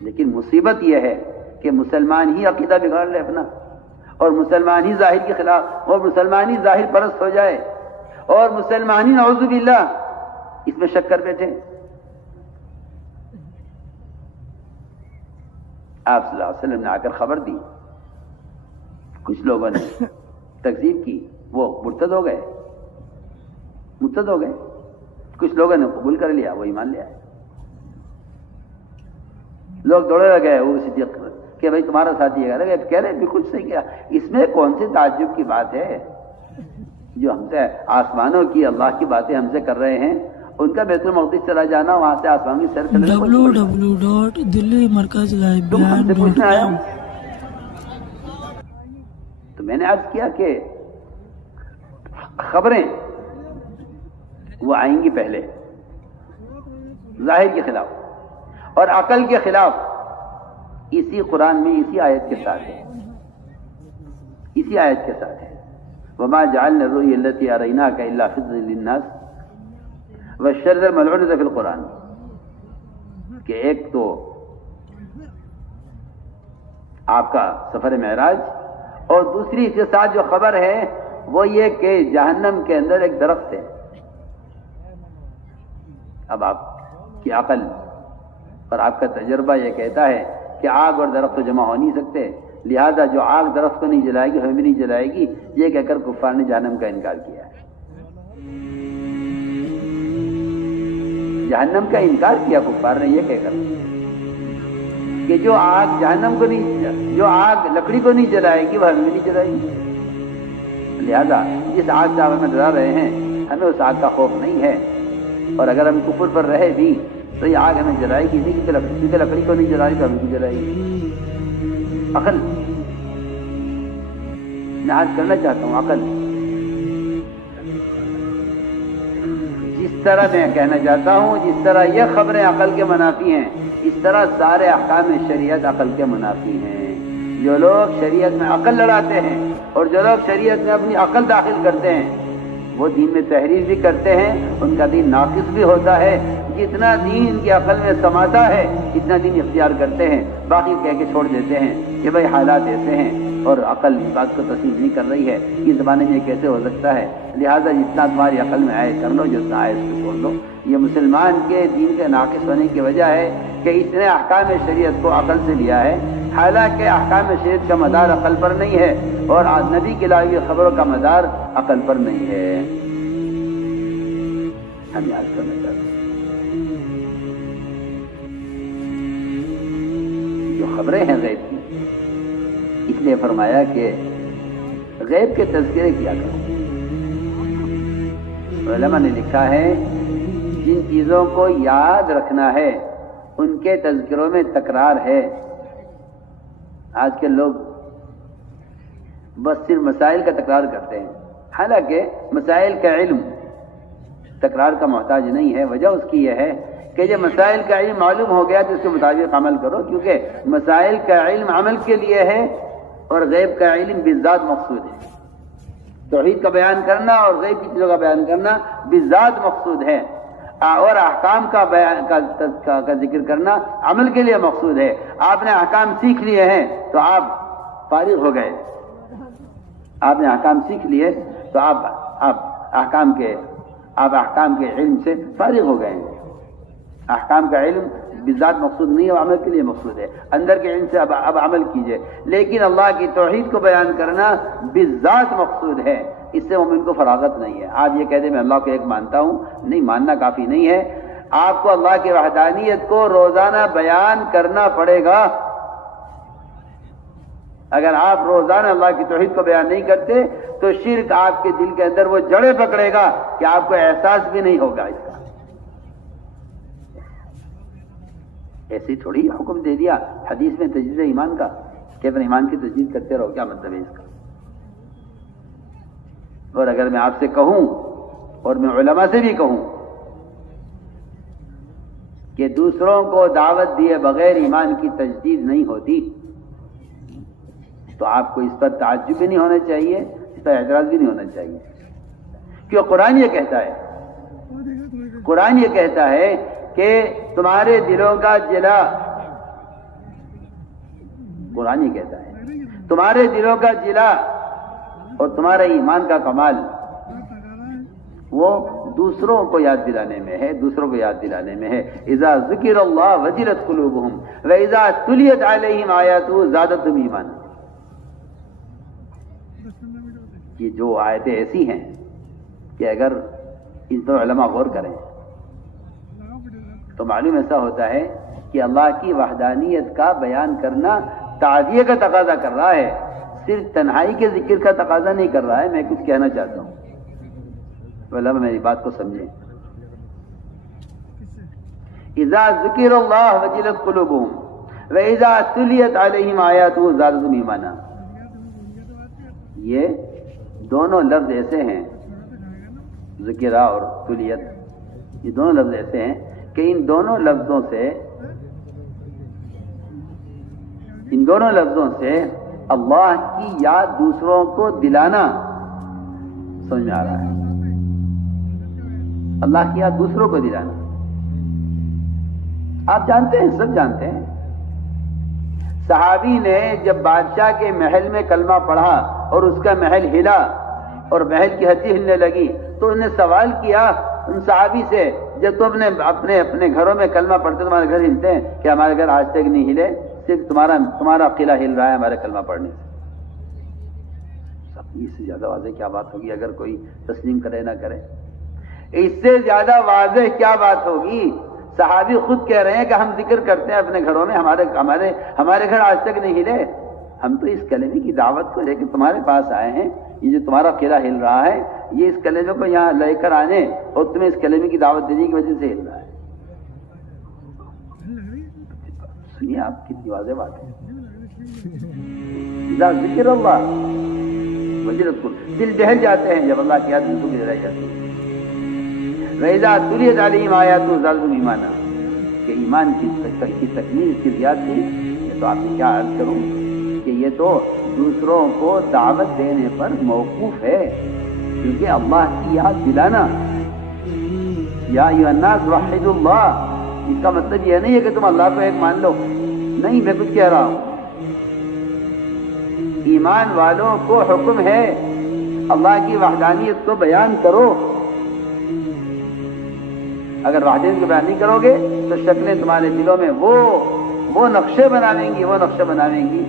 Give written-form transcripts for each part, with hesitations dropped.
لیکن مصیبت یہ ہے کہ مسلمان ہی عقیدہ بگاڑ لے اپنا، اور مسلمان ہی ظاہر کے خلاف، اور مسلمان ہی ظاہر پرست ہو جائے، اور مسلمان ہی نعوذ باللہ اس میں شک کر بیٹھے۔ آپ صلی اللہ علیہ وسلم نے آ کر خبر دی، کچھ لوگوں نے تکذیب کی، وہ مرتد ہو گئے، کچھ لوگوں نے قبول کر لیا، وہ ایمان لے آئے۔ لوگ دوڑے گئے وہ صدیق کہ بھائی تمہارا ساتھی ہے، کہہ رہے بالکل صحیح کیا، اس میں کون سی تعجب کی بات ہے؟ جو ہم سے آسمانوں کی اللہ کی باتیں ہم سے کر رہے ہیں، ان کا بیت المقدس چلا جانا، وہاں سے آسمان کی سیر کرنا، www.delhimarkazlivebeyan.com۔ تو میں نے عرض کیا کہ خبریں وہ آئیں گی پہلے ظاہر کے خلاف، اور عقل کے خلاف اسی قرآن میں اسی آیت کے ساتھ ہے، وما جعلنا الرؤيا التي أريناك إلا فتنة للناس والشر الملعون في القرآن، کہ ایک تو آپ کا سفر معراج، اور دوسری اس کے ساتھ جو خبر ہے وہ یہ کہ جہنم کے اندر ایک درخت ہے۔ اب آپ کی عقل اور آپ کا تجربہ یہ کہتا ہے کہ آگ اور درخت تو جمع ہو نہیں سکتے، لہذا جو آگ درخت کو نہیں جلائے گی ہمیں بھی نہیں جلائے گی، یہ کہہ کر کفار نے جہنم کا انکار کیا ہے۔ جہنم کا انکار کیا کفار نے یہ کہہ کر کہ جو آگ جہنم کو نہیں، جو آگ لکڑی کو نہیں جلائے گی وہ ہمیں بھی نہیں جلائے گی، لہذا جس آگ سے آپ ہمیں ڈرا رہے ہیں ہمیں اس آگ کا خوف نہیں ہے، اور اگر ہم کفر پر رہے بھی تو یہ آگ ہمیں جلائے گی نہیں، کیونکہ لکڑی کو نہیں جلائے تو ہمیں بھی جلائے گی۔ عقل میں آج کرنا چاہتا ہوں، عقل جس طرح میں کہنا چاہتا ہوں، جس طرح یہ خبریں عقل کے منافی ہیں، اس طرح سارے احکام شریعت عقل کے منافی ہیں۔ جو لوگ شریعت میں عقل لڑاتے ہیں اور جو لوگ شریعت میں اپنی عقل داخل کرتے ہیں وہ دین میں تحریف بھی کرتے ہیں، ان کا دین ناقص بھی ہوتا ہے۔ جتنا دین ان کی عقل میں سماتا ہے اتنا دین اختیار کرتے ہیں، باقی کہہ کے چھوڑ دیتے ہیں کہ بھائی حالات ایسے ہیں اور عقل اس بات کو تسلیم نہیں کر رہی ہے، اس زمانے میں کیسے ہو سکتا ہے، لہذا جتنا تمہاری عقل میں آئے کر لو، جتنا آئے اس کو چھوڑ دو۔ یہ مسلمان کے دین کے ناقص ہونے کی وجہ ہے کہ اس نے احکام شریعت کو عقل سے لیا ہے، حالانکہ احکام شریعت کا مدار عقل پر نہیں ہے، اور نبی کی لائی ہوئی خبروں کا مدار عقل پر نہیں ہے۔ ہم یاد کرنا چاہتے ہیں جو خبریں ہیں غیب کی، اس لیے فرمایا کہ غیب کے تذکرے کیا کرو۔ علماء نے لکھا ہے جن چیزوں کو یاد رکھنا ہے ان کے تذکروں میں تکرار ہے۔ آج کے لوگ بس صرف مسائل کا تکرار کرتے ہیں، حالانکہ مسائل کا علم تکرار کا محتاج نہیں ہے۔ وجہ اس کی یہ ہے کہ جب مسائل کا علم معلوم ہو گیا تو اس کے مطابق عمل کرو، کیونکہ مسائل کا علم عمل کے لیے ہے اور غیب کا علم بالذات مقصود ہے۔ توحید کا بیان کرنا اور غیب کی چیزوں کا بیان کرنا بالذات مقصود ہے، اور احکام کا بیان کا ذکر کرنا عمل کے لیے مقصود ہے۔ آپ نے احکام سیکھ لیے ہیں تو آپ فارغ ہو گئے، آپ نے احکام سیکھ لیے تو آپ احکام کے علم سے فارغ ہو گئے ہیں۔ احکام کا علم بالذات مقصود نہیں ہے، عمل کے لیے مقصود ہے۔ اندر کے علم سے اب عمل کیجئے، لیکن اللہ کی توحید کو بیان کرنا بالذات مقصود ہے، اس سے مومن کو فراغت نہیں ہے۔ آج یہ کہہ دے میں اللہ کو ایک مانتا ہوں، نہیں، ماننا کافی نہیں ہے، آپ کو اللہ کی وحدانیت کو روزانہ بیان کرنا پڑے گا۔ اگر آپ روزانہ اللہ کی توحید کو بیان نہیں کرتے تو شرک آپ کے دل کے اندر وہ جڑیں پکڑے گا کہ آپ کو احساس بھی نہیں ہوگا اس کا۔ ایسی تھوڑی حکم دے دیا حدیث میں تجدید ایمان کا کہ اپنے ایمان کی تجدید کرتے رہو، کیا مطلب ہے اس کا؟ اور اگر میں آپ سے کہوں اور میں علماء سے بھی کہوں کہ دوسروں کو دعوت دیے بغیر ایمان کی تجدید نہیں ہوتی تو آپ کو اس پر تعجب بھی نہیں ہونا چاہیے، اس پر اعتراض بھی نہیں ہونا چاہیے، کیوں قرآن یہ کہتا ہے، قرآن یہ کہتا ہے کہ تمہارے دلوں کا جلا قرآن یہ کہتا ہے تمہارے دلوں کا جلا اور تمہارے ایمان کا کمال وہ دوسروں کو یاد دلانے میں ہے، دوسروں کو یاد دلانے میں ہے۔ اذا ذکر اللہ وجلت قلوبہم واذا تلیت علیہم آیاتہ زادتہم ایمانا۔ یہ جو آیتیں ایسی ہیں کہ اگر ان پر علماء غور کریں تو معلوم ایسا ہوتا ہے کہ اللہ کی وحدانیت کا بیان کرنا تعزیہ کا تقاضا کر رہا ہے، صرف تنہائی کے ذکر کا تقاضا نہیں کر رہا ہے۔ میں کچھ کہنا چاہتا ہوں، علماء میری بات کو سمجھیں۔ اذا ذکر اللہ وجلت قلوبہم واذا تلیت علیہم آیاتہ زادتہم ایمانا، یہ دونوں لفظ ایسے ہیں، ذکرہ اور تلیت، یہ دونوں لفظ ایسے ہیں کہ ان دونوں لفظوں سے اللہ کی یاد دوسروں کو دلانا سمجھ میں آ رہا ہے۔ اللہ کی یاد دوسروں کو دلانا، آپ جانتے ہیں، سب جانتے ہیں، صحابی نے جب بادشاہ کے محل میں کلمہ پڑھا اور اس کا محل ہلا اور محل کی ہڈی ہلنے لگی تو انہوں نے سوال کیا ان صحابی سے، جب تم نے اپنے گھروں میں کلمہ پڑھتے تمہارے گھر ہلتے ہیں کہ ہمارے گھر آج تک نہیں ہلے، صرف تمہارا قلعہ ہل رہا ہے ہمارے کلمہ پڑھنے سے۔ اس سے زیادہ واضح کیا بات ہوگی اگر کوئی تسلیم کرے نہ کرے؟ اس سے زیادہ واضح کیا بات ہوگی؟ صحابی خود کہہ رہے ہیں کہ ہم ذکر کرتے ہیں اپنے گھروں میں، ہمارے گھر آج تک نہیں ہلے، ہم تو اس کلمے کی دعوت کو لے کے تمہارے پاس آئے ہیں، یہ جو تمہارا قلعہ ہل رہا ہے یہ اس کلمے کو یہاں لے کر آنے اور تمہیں اس کلمے کی دعوت دینے کی وجہ سے ہل رہا ہے۔ سنیے آپ کتنی واضح بات ہے۔ اذا ذکر اللہ وجلت قلوبہم، دل دہل جاتے ہیں جب اللہ کی یاد دلوں کی دہرائی جاتی ہے۔ وَإِذَا تُلِيَتْ عَلَيْهِمْ آیَاتُهُ زَادَتْهُمْ ایمانا، کہ ایمان کی تکمیل کی زیادتی، یہ تو آپ سے کیا عرض کروں کہ یہ تو دوسروں کو دعوت دینے پر موقوف ہے، کیونکہ اللہ کی یاد دلانا، یا ایھا الناس وحدوا اللہ، اس کا مطلب یہ نہیں ہے کہ تم اللہ کو ایک مان لو، نہیں، میں کچھ کہہ رہا ہوں، ایمان والوں کو حکم ہے اللہ کی وحدانیت کو بیان کرو۔ اگر وحدانیت کو بیان نہیں کرو گے تو شکلیں تمہارے دلوں میں وہ نقشے بناویں گی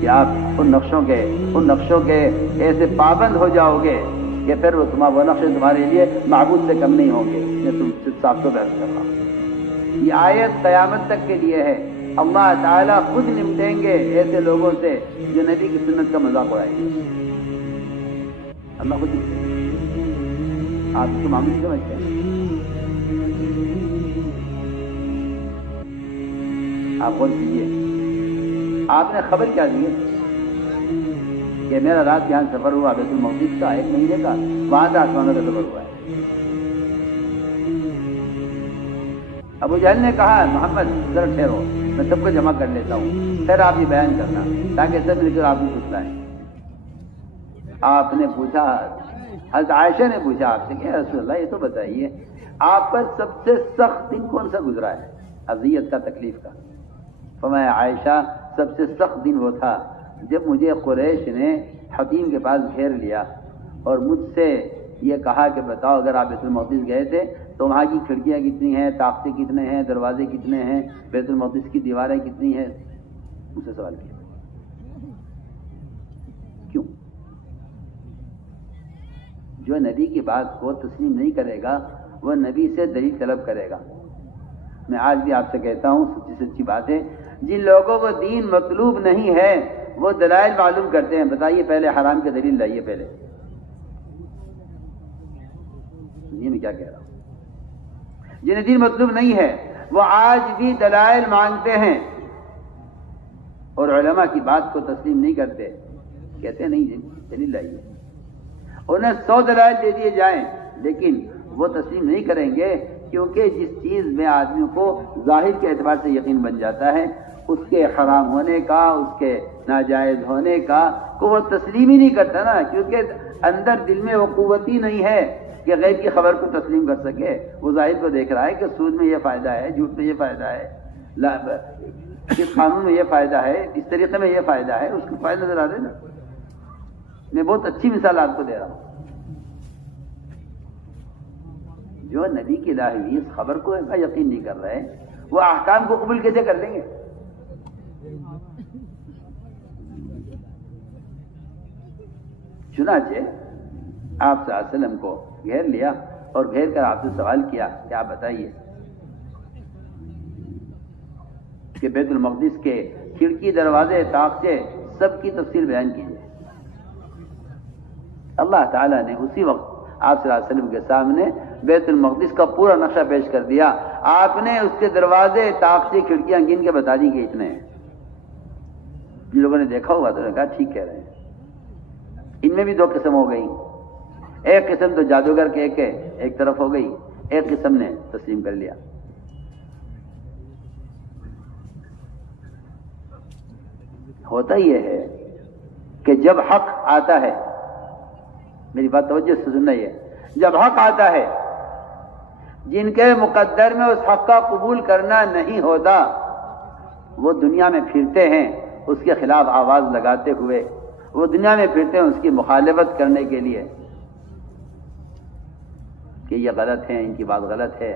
کہ آپ ان نقشوں کے ایسے پابند ہو جاؤ گے کہ پھر وہ نقشے تمہارے لیے معبود سے کم نہیں ہوں گے۔ میں تم سے صاف تو بحث کر رہا ہوں، یہ آیت قیامت تک کے لیے ہے۔ اللہ تعالیٰ خود نمٹیں گے ایسے لوگوں سے جو نبی کی سنت کا مذاق اڑائیں گے، اللہ خود نمٹیں گے۔ آپ اس کو معمولی سمجھتے ہیں؟ آپ غور کیجیے، آپ نے خبر کیا دی کہ میرا رات یہاں سفر ہوا بیت المقدس کا 1 مہینے کا، وہاں سے آسمانوں کا سفر ہوا ہے۔ ابو جہل نے کہا محمد ذرا ٹھہرو، میں سب کو جمع کر لیتا ہوں، پھر آپ یہ بیان کرنا تاکہ سب مل کر آپ کو پوچھتا ہے۔ آپ نے پوچھا، حضرت عائشہ نے پوچھا آپ سے کہ رسول اللہ یہ تو بتائیے آپ پر سب سے سخت دن کون سا گزرا ہے اذیت کا، تکلیف کا؟ فرمایا عائشہ سب سے سخت دن وہ تھا جب مجھے قریش نے حکیم کے پاس گھیر لیا اور مجھ سے یہ کہا کہ بتاؤ اگر آپ بیت المقدس گئے تھے تو وہاں کی کھڑکیاں کتنی ہیں، طاقتے کتنے ہیں، دروازے کتنے ہیں، بیت المقدس کی دیواریں کتنی ہیں، مجھ سے سوال کیا۔ کیوں؟ جو نبی کی بات کو تسلیم نہیں کرے گا وہ نبی سے دلیل طلب کرے گا۔ میں آج بھی آپ سے کہتا ہوں، سچی سچی بات ہے، جن لوگوں کو دین مطلوب نہیں ہے وہ دلائل معلوم کرتے ہیں، بتائیے پہلے حرام کی دلیل لائیے پہلے۔ سنیے میں کیا کہہ رہا ہوں، جنہیں دین مطلوب نہیں ہے وہ آج بھی دلائل مانگتے ہیں اور علماء کی بات کو تسلیم نہیں کرتے، کہتے ہیں نہیں دلیل لائیے۔ انہیں 100 دلائل دے دیے جائیں لیکن وہ تسلیم نہیں کریں گے، کیونکہ جس چیز میں آدمی کو ظاہر کے اعتبار سے یقین بن جاتا ہے اس کے حرام ہونے کا، اس کے ناجائز ہونے کا کو وہ تسلیم ہی نہیں کرتا نا، کیونکہ اندر دل میں وہ قوت ہی نہیں ہے کہ غیب کی خبر کو تسلیم کر سکے۔ وہ ظاہر کو دیکھ رہا ہے کہ سود میں یہ فائدہ ہے، جھوٹ میں یہ فائدہ ہے، اس قانون میں یہ فائدہ ہے، اس طریقے میں یہ فائدہ ہے، اس کو فائدہ نظر آ رہے نا. میں بہت اچھی مثال آپ کو دے رہا ہوں. جو نبی کی لائی ہوئی اس خبر کو ایسا یقین نہیں کر رہے، وہ احکام کو قبول کیسے کر لیں گے؟ چنانچہ آپ صلی اللہ علیہ وسلم کو گھیر لیا اور گھیر کر آپ سے سوال کیا کہ آپ بتائیے کہ بیت المقدس کے کھڑکی، دروازے، طاقچے سب کی تفصیل بیان کیجیے. اللہ تعالیٰ نے اسی وقت آپ صلی اللہ علیہ وسلم کے سامنے بیت المقدس کا پورا نقشہ پیش کر دیا. آپ نے اس کے دروازے، طاقچے، کھڑکیاں گن کے بتا دی کہ اتنے ہیں. جن لوگوں نے دیکھا ہوا تو انہوں نے کہا ٹھیک کہہ رہے ہیں. ان میں بھی دو قسم ہو گئی. ایک قسم تو جادوگر کے ایک طرف ہو گئی، ایک قسم نے تسلیم کر لیا. ہوتا یہ ہے کہ جب حق آتا ہے، میری بات توجہ سے سننا، یہ جب حق آتا ہے جن کے مقدر میں اس حق کا قبول کرنا نہیں ہوتا، وہ دنیا میں پھرتے ہیں اس کے خلاف آواز لگاتے ہوئے، وہ دنیا میں پھرتے ہیں اس کی مخالفت کرنے کے لیے کہ یہ غلط ہے، ان کی بات غلط ہے.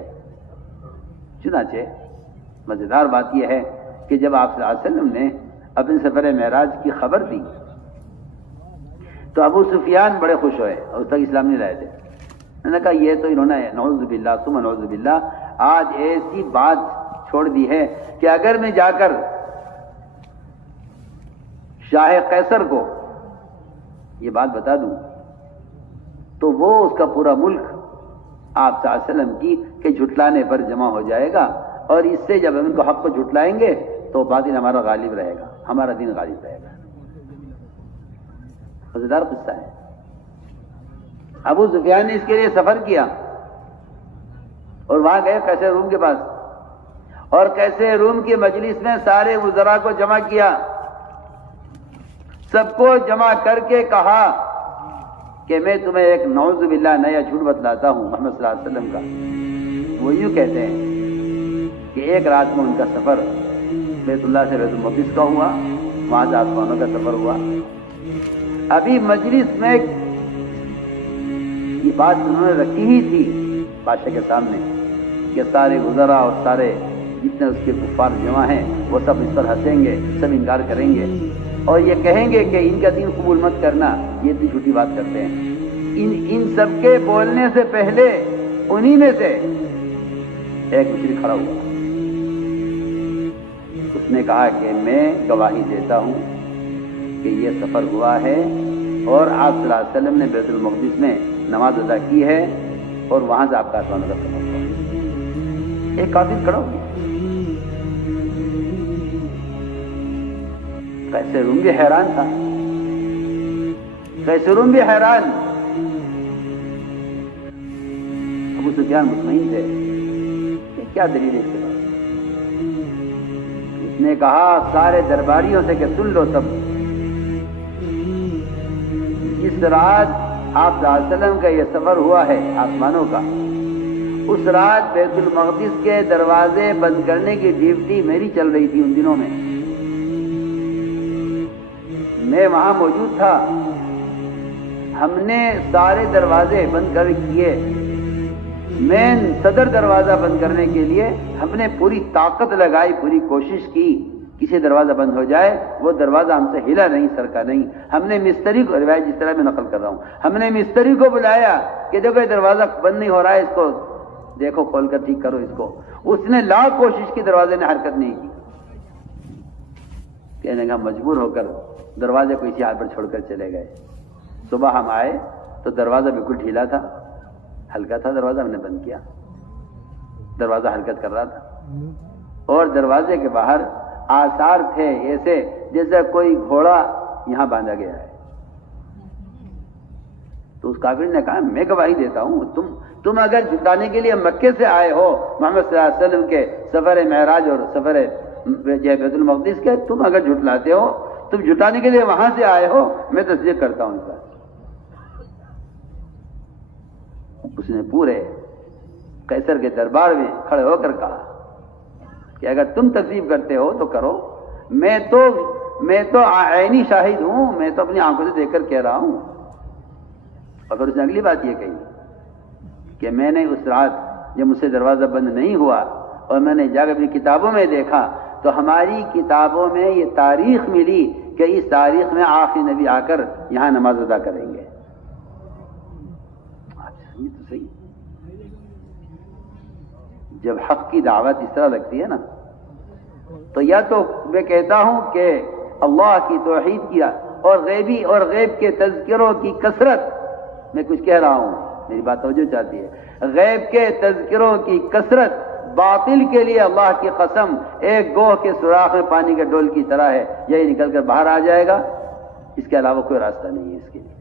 چنانچہ مزیدار بات یہ ہے کہ جب آپ صلی اللہ علیہ وسلم نے اپنے سفر معراج کی خبر دی تو ابو سفیان بڑے خوش ہوئے اور اس تک اسلام نہیں لائے تھے. انہوں نے کہا یہ تو انہوں نے نعوذ باللہ ثم نعوذ باللہ آج ایسی بات چھوڑ دی ہے کہ اگر میں جا کر شاہ قیصر کو یہ بات بتا دوں تو وہ اس کا پورا ملک آپ صلی اللہ علیہ وسلم کی کہ جھٹلانے پر جمع ہو جائے گا، اور اس سے جب ہم ان کو حق کو جھٹلائیں گے تو باطل ہمارا غالب رہے گا، ہمارا دین غالب رہے گا. مزیدار قصہ ہے. ابو سفیان نے اس کے لیے سفر کیا اور وہاں گئے قیصر روم کے پاس، اور قیصر روم کی مجلس میں سارے وزراء کو جمع کیا. سب کو جمع کر کے کہا کہ میں تمہیں ایک نعوذ باللہ نیا جھوٹ بتلاتا ہوں محمد صلی اللہ علیہ وسلم کا. وہ یوں کہتے ہیں کہ ایک رات میں ان کا سفر بیت اللہ سے بیت المقدس کا ہوا، وہاں سے آسمانوں کا سفر ہوا. ابھی مجلس میں یہ بات انہوں نے رکھی ہی تھی بادشاہ کے سامنے کہ سارے وزراء اور سارے جتنے اس کے کفار جمع ہیں وہ سب اس پر ہنسیں گے، سب انکار کریں گے اور یہ کہیں گے کہ ان کا دین قبول مت کرنا، یہ اتنی جھوٹی بات کرتے ہیں. ان سب کے بولنے سے پہلے انہی میں سے ایک مشرک کھڑا ہوا. اس نے کہا کہ میں گواہی دیتا ہوں کہ یہ سفر ہوا ہے اور آپ صلی اللہ علیہ وسلم نے بیت المقدس میں نماز ادا کی ہے اور وہاں سے آپ کا آسمانوں کا سفر ہوا. ایک کافر کھڑا ہو گیا. قیصر روم بھی حیران تھا، قیصر روم بھی حیران. ابو سفیان مطمئن تھے کہ کیا دلیل ہے اس کے پاس. اس نے کہا سارے درباریوں سے کہ سن لو سب، جس رات آپ صلی اللہ علیہ وسلم کا یہ سفر ہوا ہے آسمانوں کا، اس رات بیت المقدس کے دروازے بند کرنے کی ڈیوٹی میری چل رہی تھی. ان دنوں میں وہاں موجود تھا. ہم نے سارے دروازے بند کر کیے. مین صدر دروازہ بند کرنے کے لیے ہم نے پوری طاقت لگائی، پوری کوشش کی کسی دروازہ بند ہو جائے. وہ دروازہ ہم سے ہلا نہیں، سرکا نہیں. ہم نے مستری کو، روایت جس طرح میں نقل کر رہا ہوں، ہم نے مستری کو بلایا کہ دیکھو یہ دروازہ بند نہیں ہو رہا ہے، اس کو دیکھو کھول کر ٹھیک کرو اس کو. اس نے لاکھ کوشش کی، دروازے نے حرکت نہیں کی. کہنے کا مجبور ہو کر دروازے کو اسی حال پر چھوڑ کر چلے گئے. صبح ہم آئے تو دروازہ بالکل ڈھیلا تھا، ہلکا تھا دروازہ. ہم نے بند کیا، دروازہ حرکت کر رہا تھا اور دروازے کے باہر آثار تھے ایسے جیسے کوئی گھوڑا یہاں باندھا گیا ہے. تو اس کافر نے کہا میں گواہی دیتا ہوں، تم اگر جھٹلانے کے لیے مکے سے آئے ہو محمد صلی اللہ علیہ وسلم کے سفر معراج اور سفر بیت المقدس کے، تم اگر جھٹلاتے ہو، تم جھٹانے کے لیے وہاں سے آئے ہو، میں تصدیق کرتا ہوں اس بات. اس نے پورے قیصر کے دربار میں کھڑے ہو کر کہا کہ اگر تم تکذیب کرتے ہو تو کرو، میں تو عینی شاہد ہوں، میں تو اپنی آنکھوں سے دیکھ کر کہہ رہا ہوں۔ اگر اس نے اگلی بات یہ کہی کہ میں نے اس رات جب مجھ سے دروازہ بند نہیں ہوا اور میں نے جا کے اپنی کتابوں میں دیکھا تو ہماری کتابوں میں یہ تاریخ ملی کہ اس تاریخ میں آخری نبی آ کر یہاں نماز ادا کریں گے۔ یہ تو صحیح، جب حق کی دعوت اس طرح لگتی ہے نا، تو یا تو میں کہتا ہوں کہ اللہ کی توحید کیا اور غیبی اور غیب کے تذکروں کی کثرت، میں کچھ کہہ رہا ہوں، میری بات توجہ چاہتی ہے، غیب کے تذکروں کی کثرت باطل کے لیے اللہ کی قسم ایک گوہ کے سوراخ میں پانی کے ڈول کی طرح ہے، یہی نکل کر باہر آ جائے گا، اس کے علاوہ کوئی راستہ نہیں ہے اس کے لیے۔